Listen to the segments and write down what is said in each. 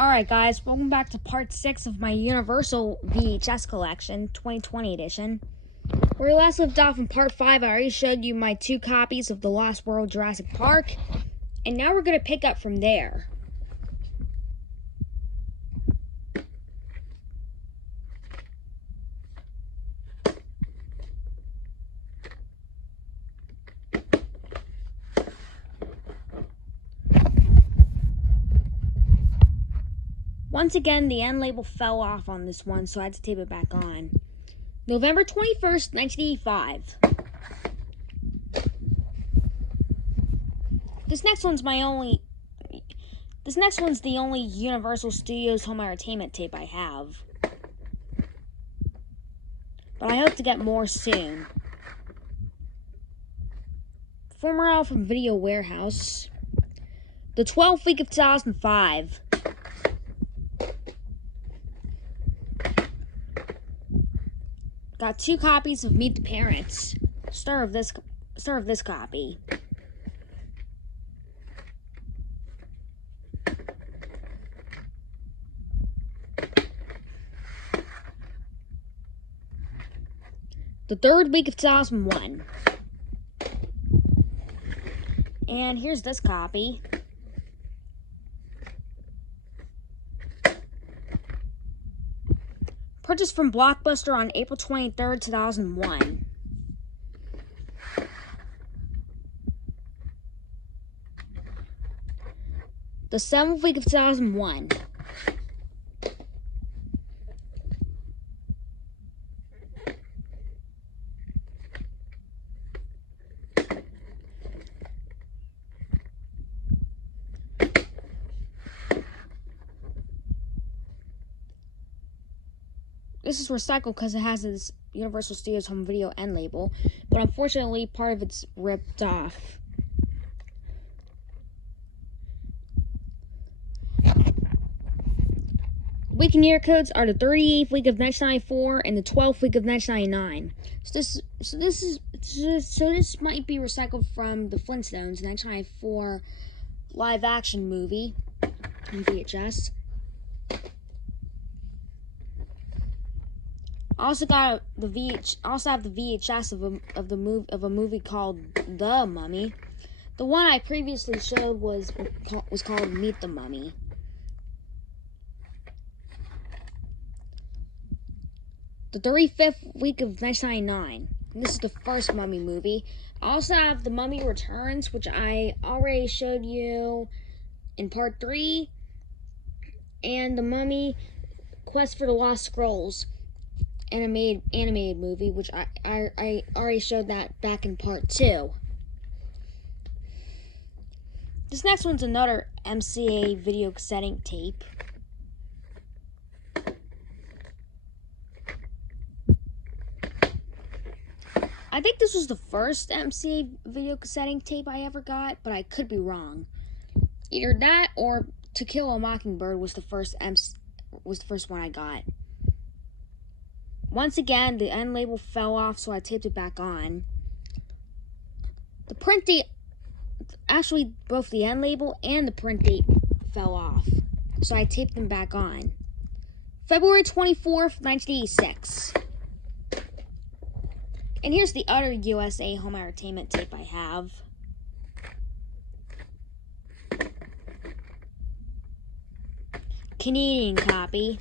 Alright guys, welcome back to part 6 of my Universal VHS collection, 2020 edition. Where we last left off in part 5, I already showed you my 2 copies of The Lost World Jurassic Park. And now we're going to pick up from there. Once again, the end label fell off on this one, so I had to tape it back on. November 21st, 1985. This next one's the only Universal Studios home entertainment tape I have. But I hope to get more soon. Former out from Video Warehouse. The 12th week of 2005. Got 2 copies of Meet the Parents. Star of this copy. The 3rd week of 2001. And here's this copy. Purchased from Blockbuster on April 23rd, 2001. The 7th week of 2001. This is recycled because it has this Universal Studios home video end label, but unfortunately part of it's ripped off. Week and year codes are the 38th week of 1994 and the 12th week of 1999. So this might be recycled from the Flintstones 1994 live action movie on VHS. I also have the VHS of a movie called The Mummy. The one I previously showed was called Meet the Mummy. The 35th week of 1999. This is the first Mummy movie. I also have The Mummy Returns, which I already showed you in part 3, and The Mummy Quest for the Lost Scrolls. Animated movie, which I already showed that back in part 2. This next one's another MCA video cassetting tape. I think this was the first MCA video cassetting tape I ever got, but I could be wrong. Either that or To Kill a Mockingbird was the first one I got. Once again, the end label fell off, so I taped it back on. The print date, actually both the end label and the print date fell off, so I taped them back on. February 24th, 1986. And here's the other USA home entertainment tape I have. Canadian copy.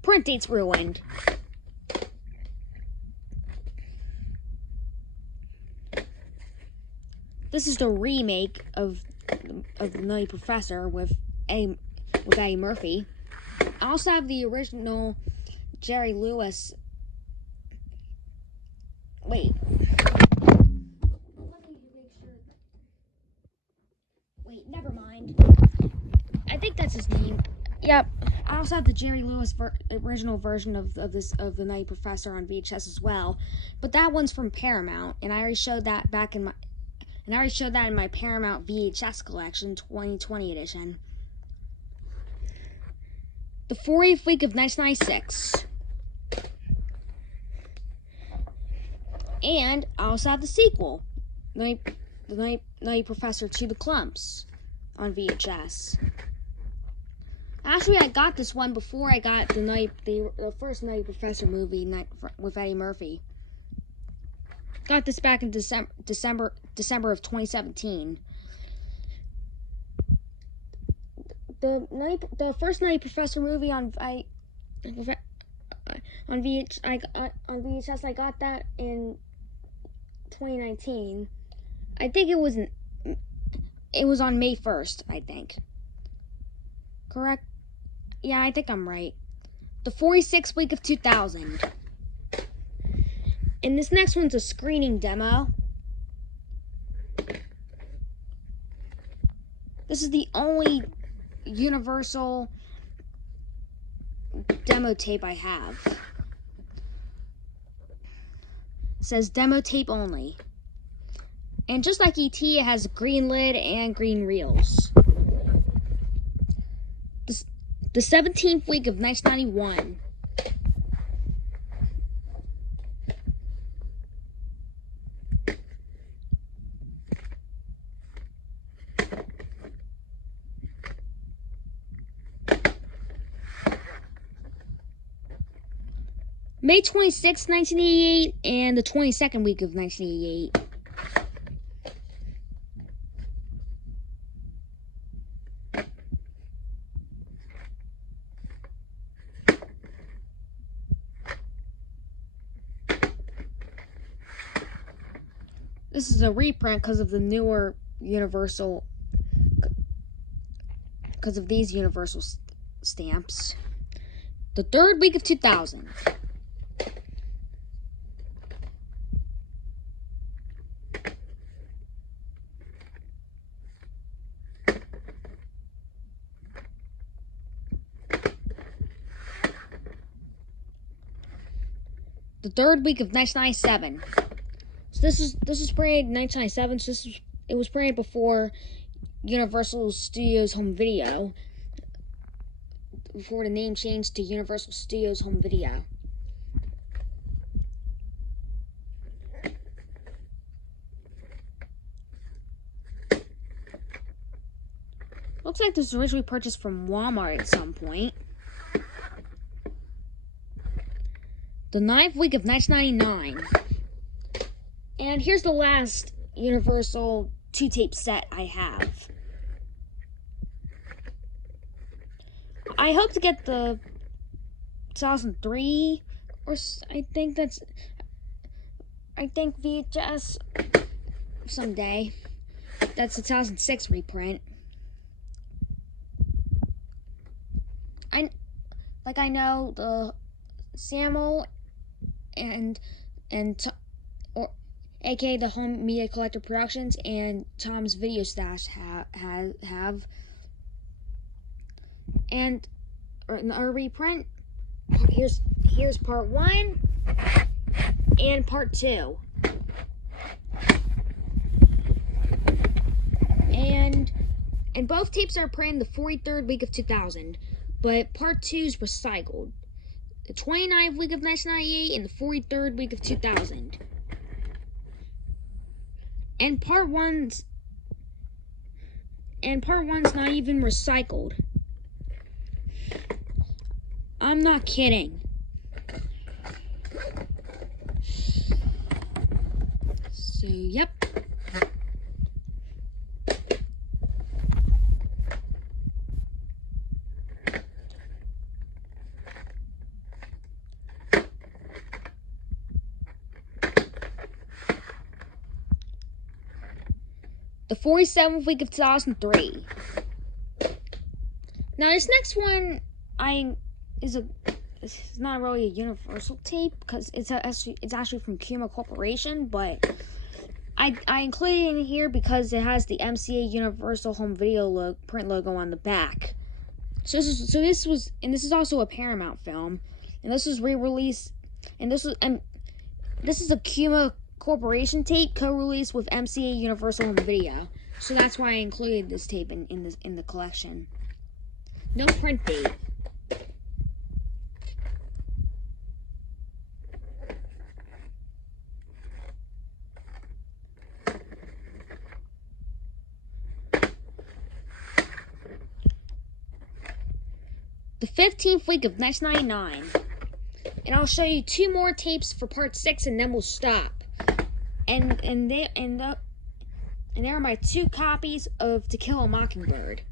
Print date's ruined. This is the remake of the Nutty Professor with Eddie Murphy. I also have the original Jerry Lewis. Wait. Wait, never mind. I think that's his name. Yep. I also have the Jerry Lewis original version of the Nutty Professor on VHS as well, but that one's from Paramount, and I already showed that in my Paramount VHS collection, 2020 edition. The 40th week of 1996. And I also have the sequel, the Nutty Professor to the Klumps, on VHS. Actually, I got this one before I got the first Nutty Professor movie with Eddie Murphy. Got this back in December of 2017. The first Nutty Professor movie on VHS, I got that in 2019. I think it was on May 1st, I think. Correct? Yeah, I think I'm right. The 46th week of 2000. And this next one's a screening demo. This is the only Universal demo tape I have. It says demo tape only. And just like E.T., it has a green lid and green reels. The 17th week of 1991. May 26th, 1988, and the 22nd week of 1988. This is a reprint because of the newer Universal, because of these Universal stamps. The 3rd week of 2000. The 3rd week of 1997. So this is printed in 1997. So it was printed before Universal Studios Home Video. Before the name changed to Universal Studios Home Video. Looks like this was originally purchased from Walmart at some point. The 9th week of 1999. And here's the last Universal 2-tape set I have. I hope to get the 2003, or I think VHS someday. That's the 2006 reprint. I know the Samuel aka the Home Media Collector Productions and Tom's Video Stash have. And our reprint, here's part 1 and part 2. And both tapes are printed the 43rd week of 2000, but part 2 is recycled. The 29th week of 1998 and the 43rd week of 2000. And part one's not even recycled. I'm not kidding. So, yep. The 47th week of 2003. Now this next one is not really a Universal tape because it's actually from Kuma Corporation, but I included it in here because it has the MCA Universal Home Video print logo on the back. So this is also a Paramount film, and this was re-released, and this is a Kuma Corporation tape co-released with MCA Universal Home Video. So that's why I included this tape in the collection. No print date. the 15th week of 1999. And I'll show you 2 more tapes for part 6, and then we'll stop. And there are my 2 copies of To Kill a Mockingbird.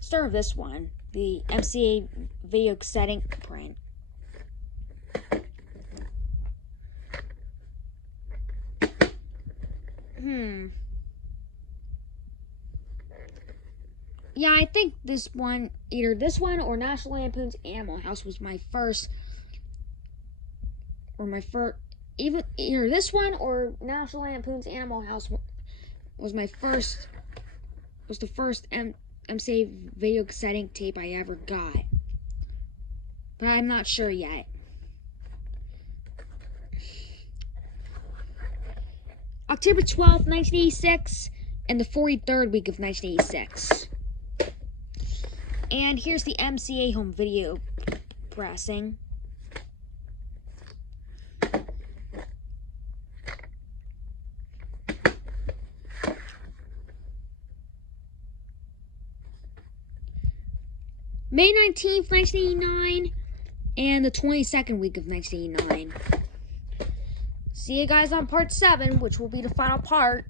Start with this one, the MCA video cassette print. Yeah, I think this one, either this one or National Lampoon's Animal House was my first, either this one or National Lampoon's Animal House was the first MCA video cassette tape I ever got. But I'm not sure yet. October 12th, 1986, and the 43rd week of 1986. And here's the MCA home video pressing. May 19th, 1989, and the 22nd week of 1989. See you guys on part 7, which will be the final part.